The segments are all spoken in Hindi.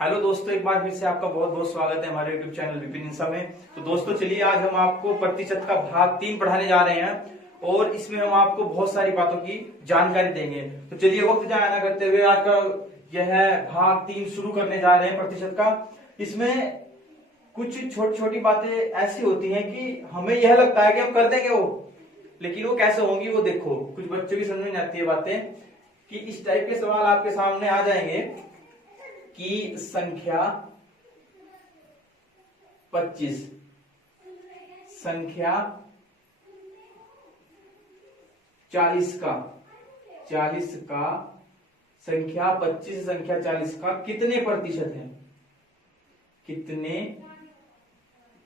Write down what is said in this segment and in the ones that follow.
हेलो दोस्तों, एक बार फिर से आपका बहुत बहुत स्वागत है हमारे यूट्यूब चैनल विपिन इंसा में। तो दोस्तों चलिए, आज हम आपको प्रतिशत का भाग 3 पढ़ाने जा रहे हैं और इसमें हम आपको बहुत सारी बातों की जानकारी देंगे। तो चलिए वक्त जाया ना करते हुए आज का यह भाग 3 शुरू करने जा रहे हैं प्रतिशत का। इसमें कुछ छोटी छोटी बातें ऐसी होती हैं कि हमें यह लगता है कि हम कर देंगे वो, लेकिन वो कैसे होंगी वो देखो। कुछ बच्चों की समझ में नहीं आती है बातें कि इस टाइप के सवाल आपके सामने आ जाएंगे कि संख्या 25 संख्या 40 का संख्या 25 संख्या 40 का कितने प्रतिशत है, कितने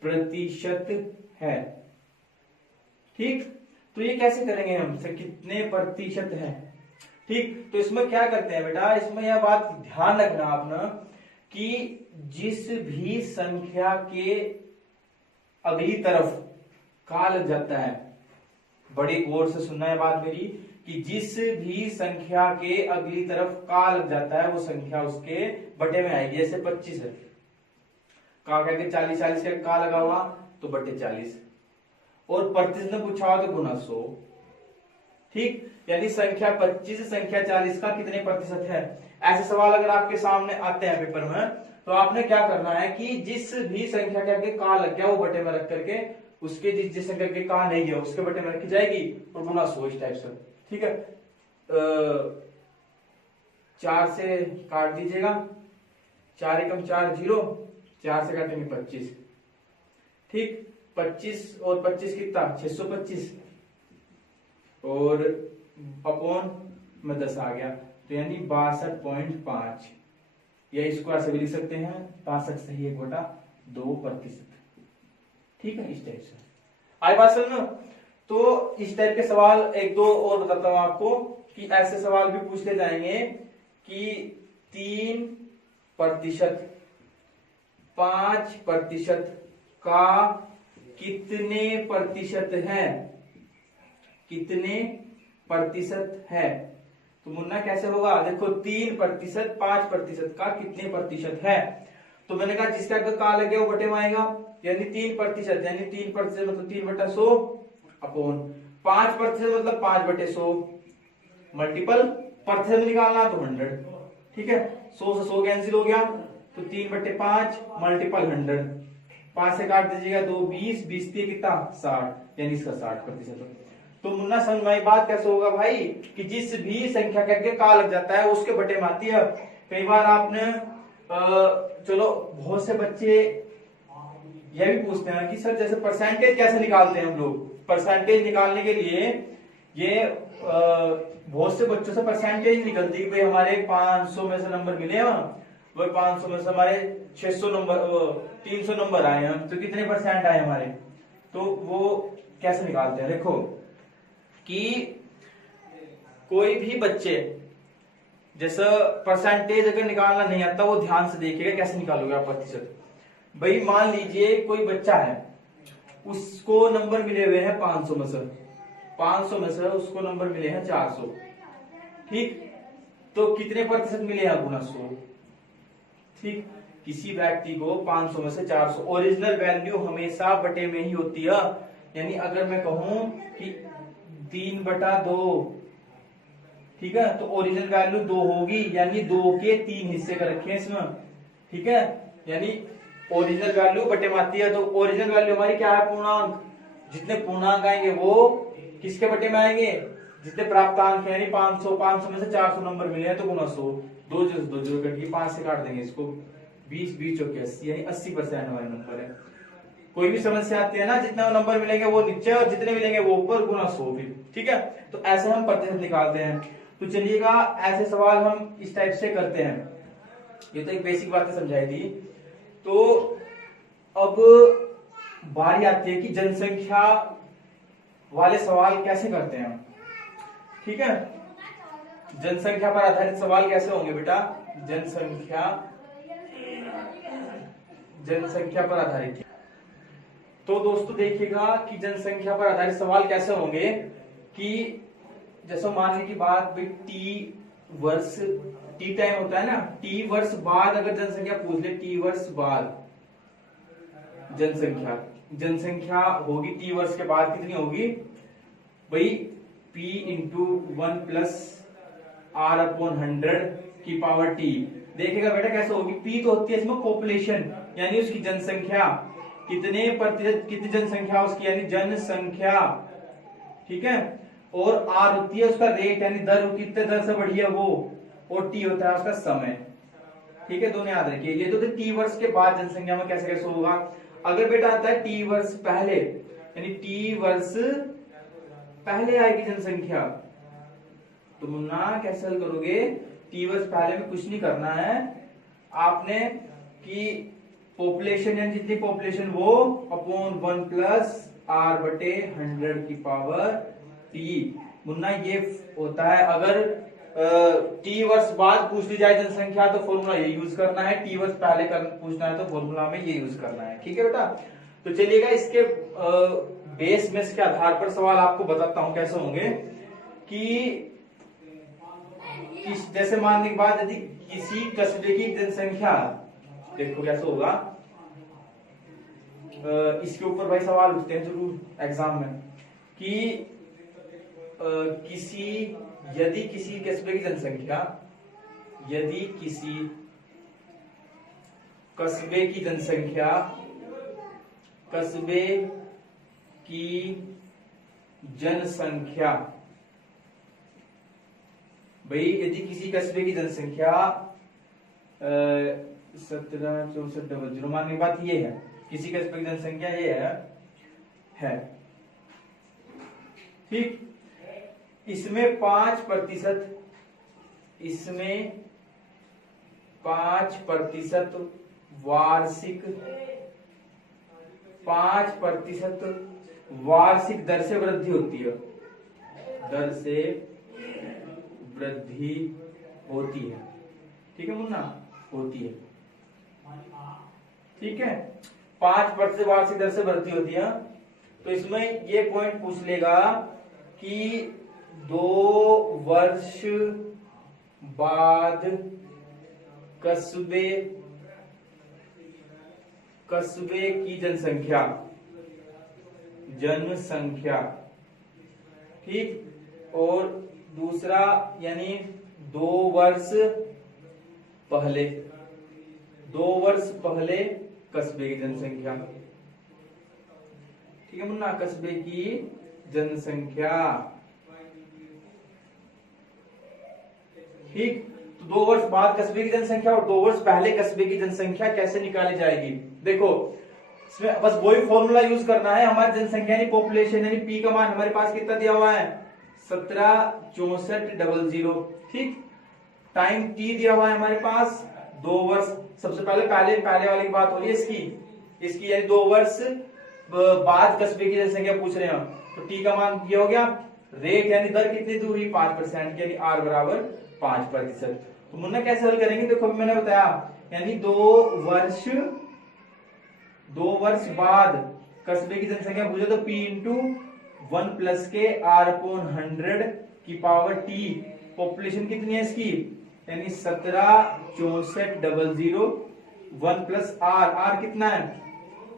प्रतिशत है। ठीक, तो ये कैसे करेंगे हम, कितने प्रतिशत है। ठीक, तो इसमें क्या करते हैं बेटा, इसमें यह बात ध्यान रखना आपने कि जिस भी संख्या के अगली तरफ का लग जाता है, बड़ी गौर से सुनना है बात मेरी, कि जिस भी संख्या के अगली तरफ का लग जाता है वो संख्या उसके बटे में आएगी। जैसे 25 है, का कहते 40 का लगा हुआ तो बटे 40, और प्रतिशत में पूछा हुआ तो गुना 100। ठीक, यानी संख्या 25 संख्या 40 का कितने प्रतिशत है। ऐसे सवाल अगर आपके सामने आते हैं पेपर में तो आपने क्या करना है कि जिस भी संख्या के आगे का लग गया वो बटे में रख करके उसके जिस संख्या के का नहीं गया उसके बटे में रखी जाएगी और गुना 100 इस टाइप से। ठीक है, 4 से काट दीजिएगा, 4 एकम 4 0, 4 से काटेंगे 25। ठीक, 25 और 25 कितना 625 और अपॉन में 10 आ गया तो यानी 62.5, या इसको ऐसे भी लिख सकते हैं 65 सही 1/2%। ठीक है, इस टाइप से आई बात समझ। तो इस टाइप के सवाल एक दो और बताता हूं आपको कि ऐसे सवाल भी पूछे जाएंगे कि 3%, 5% का कितने प्रतिशत है, कितने प्रतिशत है। तो मुन्ना कैसे होगा, देखो 3%, 5% का कितने प्रतिशत है। तो मैंने कहा जिसका का लगे वो बटे में आएगा, यानी 3%, यानी 3% मतलब 3/100 अपॉन 5% मतलब 5/100 मल्टीपल प्रतिशत में निकालना तो 100। ठीक है, 100 से 100 कैंसिल हो गया तो 3/5 मल्टीपल 100, 5 से काट दीजिएगा 2 20, 20 कितना 60, यानी इसका 60%। तो मुन्ना समझ में बात कैसे होगा भाई कि जिस भी संख्या के का लग जाता है उसके बटे में आती है। कई बार आपने चलो बहुत से बच्चे यह भी पूछते हैं कि सर जैसे परसेंटेज कैसे निकालते हैं हम लोग। परसेंटेज निकालने के लिए ये बहुत से बच्चों से परसेंटेज निकलती है कि भाई हमारे 500 में से नंबर मिले हैं, वह 500 में से हमारे 600 नंबर 300 नंबर आए हैं तो कितने परसेंट आए हमारे। तो वो कैसे निकालते हैं, देखो कि कोई भी बच्चे जैसा परसेंटेज अगर निकालना नहीं आता वो ध्यान से देखिएगा कैसे निकालोगे आप प्रतिशत। भाई मान लीजिए कोई बच्चा है, उसको नंबर मिले हुए हैं 500 में से, 500 में से उसको नंबर मिले हैं 400। ठीक, तो कितने प्रतिशत मिले हैं गुना 100। ठीक, किसी व्यक्ति को 500 में से 400, ओरिजिनल वैल्यू हमेशा बटे में ही होती है। यानी अगर मैं कहूं कि 3/2, ठीक है, तो ओरिजिनल वैल्यू 2 होगी, यानी 2 के 3 हिस्से कर रखे हैं इसमें। ठीक है, यानी ओरिजिनल वैल्यू बटे में आती है। तो ओरिजिनल वैल्यू हमारी क्या है, पूर्णांक। जितने पूर्णांक आएंगे वो किसके बटे में आएंगे, जितने प्राप्तांक है। यानी 500 में से 400 नंबर मिले हैं तो गुना 100, 2 0 कट गई, 5 से काट देंगे इसको, 20 20 चौके 80, यानी 80% हमारे नंबर है। कोई भी समस्या आती है ना, जितने नंबर मिलेंगे वो नीचे और जितने मिलेंगे वो ऊपर, गुना 100 फिर। ठीक है, तो ऐसे हम प्रतिशत निकालते हैं। तो चलिएगा ऐसे सवाल हम इस टाइप से करते हैं। ये तो एक बेसिक बातें समझाई थी। तो अब बारी आती है कि जनसंख्या वाले सवाल कैसे करते हैं हम। ठीक है, जनसंख्या पर आधारित सवाल कैसे होंगे बेटा, जनसंख्या पर आधारित। तो दोस्तों देखिएगा कि जनसंख्या पर आधारित सवाल कैसे होंगे कि जैसे मानने की बात भी टी वर्ष टी टाइम होता है ना, टी वर्ष बाद अगर जनसंख्या पूछ ले, टी वर्ष बाद जनसंख्या, जनसंख्या होगी टी वर्ष के बाद कितनी होगी भाई, p इंटू 1+r/100 की पावर t। देखेगा बेटा कैसे होगी, p तो होती है इसमें पॉपुलेशन, यानी उसकी जनसंख्या, कितने प्रतिशत, कितनी जनसंख्या उसकी, यानी जनसंख्या, ठीक है। और r होती है उसका रेट, यानी दर, कितने दर से बढ़ी है वो, और t होता है उसका समय, ठीक है। दोनों याद रखिए। ये तो टी वर्ष के बाद जनसंख्या में कैसे कैसे होगा। अगर बेटा आता है टी वर्ष पहले, यानी टी वर्ष पहले आएगी जनसंख्या, तो मुन्ना कैसे हल करोगे, टी वर्ष पहले में कुछ नहीं करना है आपने, कि पॉपुलेशन यानी जितनी पॉपुलेशन वो अपॉन 1+r/100 की पावर टी। मुन्ना ये होता है, अगर टी वर्ष बाद पूछ ली जाए जनसंख्या तो फॉर्मूला ये यूज करना है, टी वर्ष पहले पूछना है तो फॉर्मूला में ये यूज करना है, ठीक है बेटा। तो चलिएगा इसके बेस में इसके आधार पर सवाल आपको बताता हूं कैसे होंगे, कि जैसे मानने के बाद यदि किसी कस्बे की जनसंख्या, देखो कैसे होगा, इसके ऊपर भाई सवाल उठते हैं जरूर एग्जाम में, कि यदि किसी कस्बे की जनसंख्या, यदि किसी कस्बे की जनसंख्या, कस्बे की जनसंख्या, भाई यदि किसी कस्बे की जनसंख्या 176400, मानने की बात ये है, किसी कस्बे की जनसंख्या ये है, ठीक। इसमें 5%, इसमें 5% वार्षिक, 5% वार्षिक दर से वृद्धि होती है, दर से वृद्धि होती है, ठीक है मुन्ना, होती है, ठीक है। 5% वार्षिक दर से वृद्धि होती है, तो इसमें ये पॉइंट पूछ लेगा कि 2 वर्ष बाद कस्बे की जनसंख्या, ठीक। और दूसरा यानी 2 वर्ष पहले, 2 वर्ष पहले कस्बे की जनसंख्या, ठीक है मुन्ना, कस्बे की जनसंख्या, ठीक। तो 2 वर्ष बाद कस्बे की जनसंख्या और 2 वर्ष पहले कस्बे की जनसंख्या कैसे निकाली जाएगी, देखो इसमें बस वही फॉर्मूला यूज करना है, हमारी जनसंख्या यानी पॉपुलेशन, यानी पी का मान हमारे पास कितना दिया हुआ है 176400, ठीक। टाइम टी दिया हुआ है हमारे पास 2 वर्ष, सबसे पहले वाले की बात हो रही है इसकी यानी 2 वर्ष बाद कस्बे की जनसंख्या पूछ रहे हैं हम, तो टी का मान ये हो गया, रेट यानी दर कितनी दी हुई 5%, यानी r बराबर 5%। तो मुन्ना कैसे हल करेंगे, देखो मैंने बताया, यानी 2 वर्ष बाद कस्बे की जनसंख्या पूछे तो p इंटू 1+r/100 की पावर t, पॉपुलेशन कितनी है इसकी, यानी 176400, 1+r, कितना है,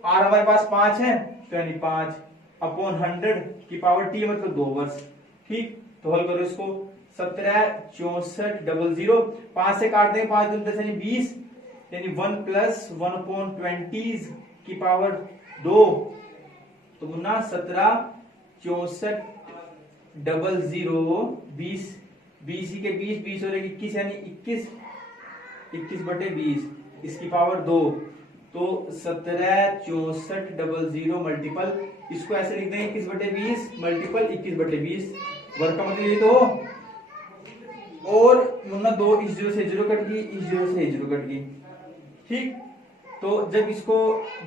r हमारे पास 5 है, तो यानी 5/100 की पावर t मतलब 2 वर्ष, ठीक। तो हल करो इसको, 176400, 5 से काट देंगे, 5 दूनी 10 यानी 20, यानी 1+1/20 की पावर 2, तो मुन्ना 176400, 20 ही के 20 और 21 यानी 21/20, इसकी पावर 2, तो 176400 मल्टीपल, इसको ऐसे लिख देंगे 21/20 मल्टीपल 21/20, वर्ग का मतलब ये तो, और मुन्ना 2 इस 0 से 0 कट गई, इस 0 से 0 कट गई, ठीक। तो जब इसको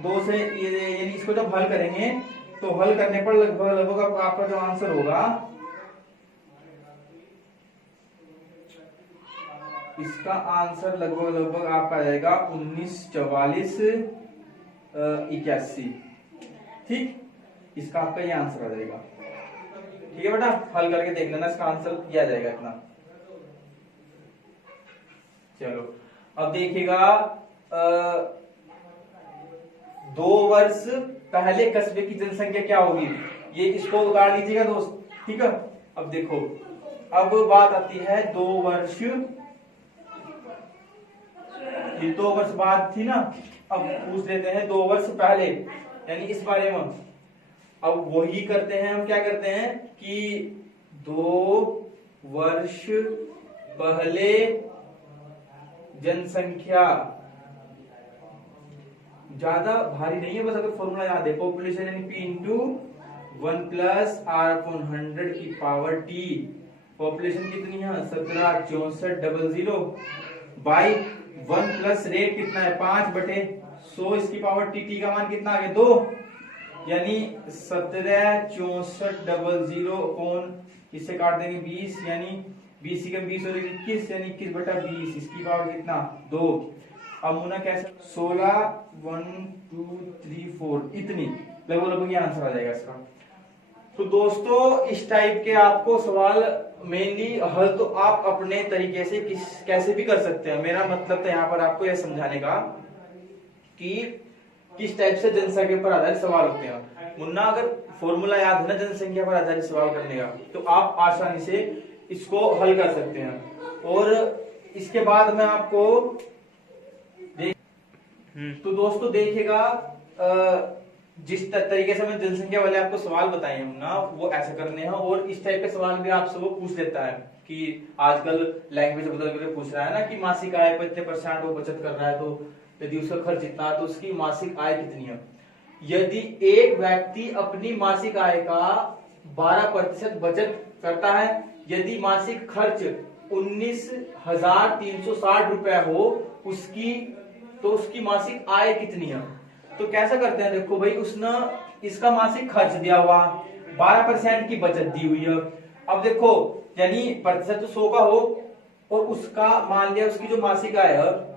2 से यानी इसको जब हल करेंगे तो हल करने पर लगभग आपका जो आंसर होगा, इसका आंसर लगभग आपका आ जाएगा 194481, ठीक। इसका आपका ये आंसर आ जाएगा, ठीक है बेटा, हल करके देख लेना, इसका आंसर किया जाएगा इतना। चलो अब देखिएगा 2 वर्ष पहले कस्बे की जनसंख्या क्या होगी, ये इसको उतार लीजिएगा दोस्त, ठीक है। अब देखो, अब बात आती है 2 वर्ष, ये 2 वर्ष बाद थी ना, अब पूछ लेते हैं 2 वर्ष पहले, यानी इस बारे में। अब वही करते हैं, हम क्या करते हैं कि 2 वर्ष पहले जनसंख्या, ज्यादा भारी नहीं है, बस अगर फॉर्मूला याद है, पॉपुलेशन यानी P into 1 plus R upon 100 की पावर T। पॉपुलेशन कितनी है 176400 बाई 1 प्लस रेट कितना है 5/100, इसकी पावर T का मान कितना आ गया 2, यानी 176400 अपॉन, इससे काट देंगे 20, यानी 20 की 20 और 21, यानी 21/20, इसकी पावर कितना 2। अब मुन्ना कैसे 16 1 2 3 4 इतनी लगभग ये आंसर आ जाएगा इसका। तो दोस्तों इस टाइप के आपको सवाल मेनली हल तो आप अपने तरीके से कैसे भी कर सकते हैं। मेरा मतलब था यहाँ पर आपको यह समझाने का कि किस टाइप से जनसंख्या पर आधारित सवाल होते हैं। मुन्ना अगर फॉर्मूला याद है ना जनसंख्या पर आधारित सवाल करने का, तो आप आसानी से इसको हल कर सकते हैं। और इसके बाद मैं आपको तो दोस्तों देखिएगा, जिस तरीके से मैं जनसंख्या वाले आपको सवाल बताए हैं ना, वो ऐसे करने हैं। और इस टाइप के सवाल भी आपसे वो पूछ लेता है कि आजकल लैंग्वेज बदल कर पूछ रहा है ना कि मासिक आय पर इतने % वो बचत कर रहा है, तो यदि उसका खर्च इतना है तो उसकी मासिक आय कितनी है। यदि एक व्यक्ति अपनी मासिक आय का 12% बचत करता है, यदि मासिक खर्च 19,360 रुपए हो उसकी, तो उसकी मासिक आय कितनी है। तो कैसा करते हैं, देखो भाई उसने इसका मासिक खर्च दिया हुआ, 12% की बचत दी हुई है। अब देखो यानी प्रतिशत तो 100 का हो, और उसका मान लिया उसकी जो मासिक आय है,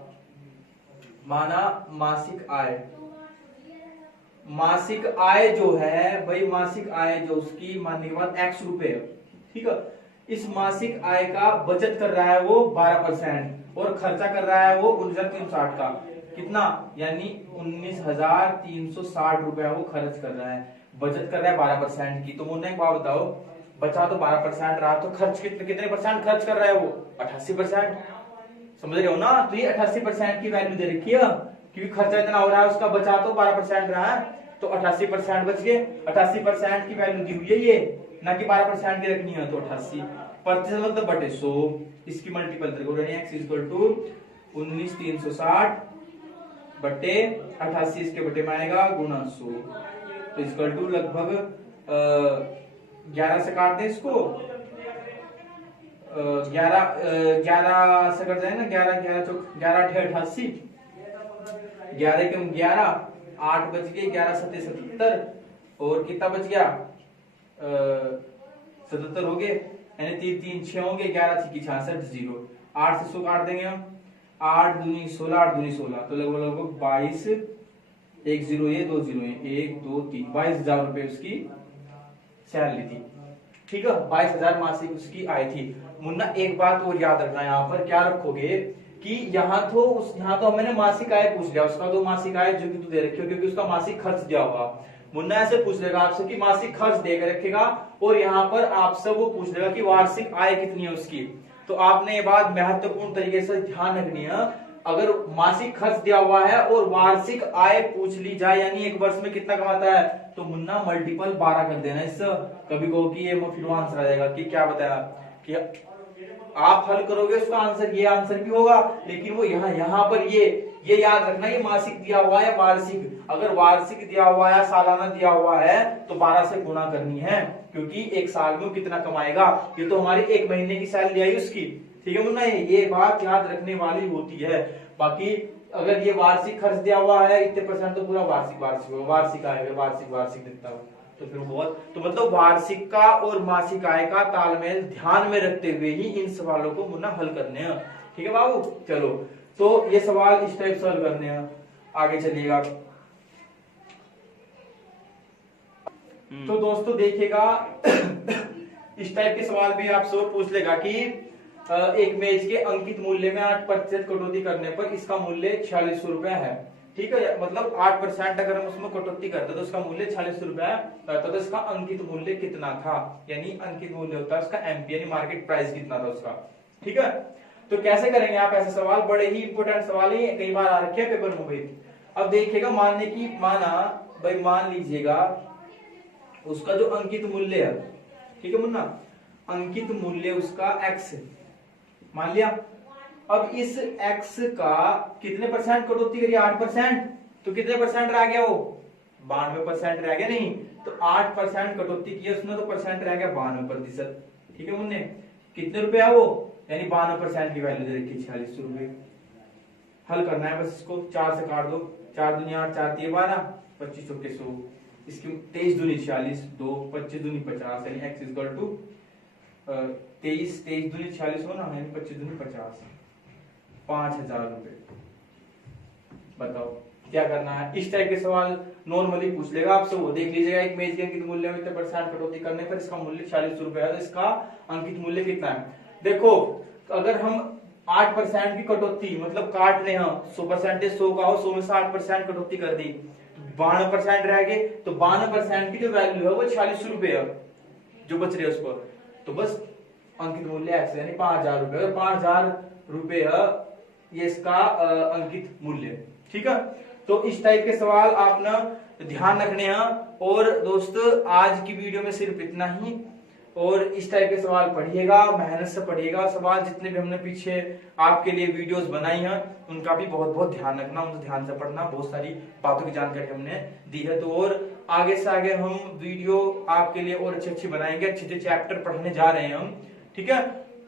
माना मासिक आय जो है भाई, मासिक आय जो उसकी मानने के बाद X रुपए है, ठीक है। इस मासिक आय का बचत कर रहा है वो 12% और खर्चा कर रहा है वो 19,360 का, कितना यानी 19,360 रुपया वो खर्च कर रहा है, बचत कर रहा है 12% की। तो मुन्ना एक बात बताओ, बचा तो 12% रहा, तो खर्च कितने % खर्च कर रहा है वो 88%, समझ रहे हो ना। तो ये 88% की वैल्यू दे रखी है, क्योंकि खर्चा इतना हो रहा है, उसका बचा तो 12% रहा है, तो 88% बच गए। 88% की वैल्यू दी हुई है ये, ना कि 12% की रखनी है, तो 88% मतलब बटे 100, इसकी मल्टीपल करो, x इक्वल टू 19,360 बटे 88, इसके बटे में आएगा गुणा 100, तो इक्वल टू लगभग 11 से काट दें इसको, 11 से कट जाए ना, 11 8 88, 11 के 11 8 बच गए, 11 7 77, और कितना बच गया 77 हो गए, यानी 3 3 6 होंगे, 11 6 66 0, 8 से 100 काट देंगे हम, 8 दूनी 16 8 दूनी 16, तो लगभग 22, 1 0 ये 2 0 ये 1 2 3, 22,000 रुपए उसकी सैलरी थी, ठीक है। 22,000 मासिक उसकी आय थी। मुन्ना एक बात और याद रखना, यहाँ पर क्या रखोगे कि यहाँ तो मैंने मासिक आय पूछ लिया, उसका तो मासिक आय जो कि तू दे रखी हो, क्योंकि उसका मासिक खर्च दिया होगा। मुन्ना ऐसे पूछ लेगा आपसे कि मासिक खर्च देकर रखेगा, और यहाँ पर आपसे वो पूछ लेगा कि वार्षिक आय कितनी है उसकी। तो आपने ये बात महत्वपूर्ण तरीके से ध्यान रखनी है, अगर मासिक खर्च दिया हुआ है और वार्षिक आय पूछ ली जाए, यानी एक वर्ष में कितना कमाता है, तो मुन्ना मल्टीपल 12 कर देना इससे। कभी कहो कि ये फिर आंसर आ जाएगा कि क्या बताया, कि आप हल करोगे उसका आंसर ये आंसर भी होगा, लेकिन वो यहाँ पर ये याद रखना, ये मासिक दिया हुआ है वार्षिक, अगर वार्षिक दिया हुआ है सालाना दिया हुआ है तो 12 से गुणा करनी है, क्योंकि एक साल में कितना कमाएगा, ये तो हमारी 1 महीने की सैलरी आई उसकी, ठीक है मुन्ना, ये बात याद रखने वाली होती है। बाकी अगर ये वार्षिक खर्च दिया हुआ है इतने %, तो पूरा वार्षिक आएगा, वार्षिक दिखता है, तो फिर बहुत, तो मतलब वार्षिक का और मासिक आय का तालमेल ध्यान में रखते हुए ही इन सवालों को मुन्ना हल करने हैं, ठीक है बाबू। चलो तो ये सवाल इस टाइप से हल करने हैं, आगे चलिएगा। तो दोस्तों देखिएगा इस टाइप के सवाल भी आपसे पूछ लेगा कि एक मेज के अंकित मूल्य में 8% कटौती करने पर इसका मूल्य 4600 रुपया है। ठीक है, मतलब 8% अगर हम उसमें कटौती करते तो उसका मूल्य 4600 रुपया तो इसका अंकित मूल्य कितना था, यानी अंकित मूल्य होता है उसका एमपी यानी मार्केट प्राइस कितना था उसका। ठीक है, तो कैसे करेंगे आप ऐसे सवाल, बड़े ही इंपोर्टेंट सवाल है, कई बार आ रखे हैं पेपर में भी। अब देखिएगा, मान लीजिएगा उसका जो अंकित मूल्य है, ठीक है मुन्ना, अंकित मूल्य उसका x है, मान लिया। अब इस x का कितने परसेंट कटौती करिए, 8%, तो कितने परसेंट रह गया वो, 92% रह गया, नहीं तो 8% कटौती की उसने तो परसेंट रह गया 92%। ठीक है मुन्ने, कितने रुपए है वो, यानी 92% की वैल्यू दे रखी 4600 रुपए। हल करना है बस इसको, 4 से काट दो, 4 दूनी 8, 4 दिए 12, 25 चौके 100, इसकी 23 दूनी 46, 2 25 दूनी 50, यानी x इक्वल टू 23 दूनी 46 हो ना, यानी 25 दूनी 50, 5000 रुपए। बताओ क्या करना है। इस टाइप के सवाल नॉर्मली पूछ लेगा आपसे, वो देख लीजिएगा, एक मेज के अंकित मूल्य में इतने परसेंट कटौती करने पर इसका मूल्य 4600 रुपए है, तो इसका अंकित मूल्य कितना है। देखो अगर हम 8% की कटौती मतलब काट ले, हम 100% 100 का हो, 100 में से 8% कटौती कर दी, 92% रह गए, तो 92% की जो वैल्यू है वो 4600 रुपए है, जो बच रहे उस पर, तो बस अंकित मूल्य x यानी 5000 रुपए, 5000 रुपए है ये इसका अंकित मूल्य। ठीक है, तो इस टाइप के सवाल आपने ध्यान रखने हैं। और दोस्तों आज की वीडियो में सिर्फ इतना ही, और इस टाइप के सवाल पढ़िएगा, मेहनत से पढ़िएगा, सवाल जितने भी हमने पीछे आपके लिए वीडियोस बनाई हैं उनका भी बहुत बहुत ध्यान रखना, उनको ध्यान से पढ़ना, बहुत सारी बातों की जानकारी हमने दी है। तो और आगे से आगे हम वीडियो आपके लिए और अच्छी बनाएंगे, अच्छे चैप्टर पढ़ने जा रहे हैं हम। ठीक है,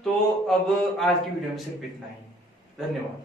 तो अब आज की वीडियो में सिर्फ इतना ही, धन्यवाद।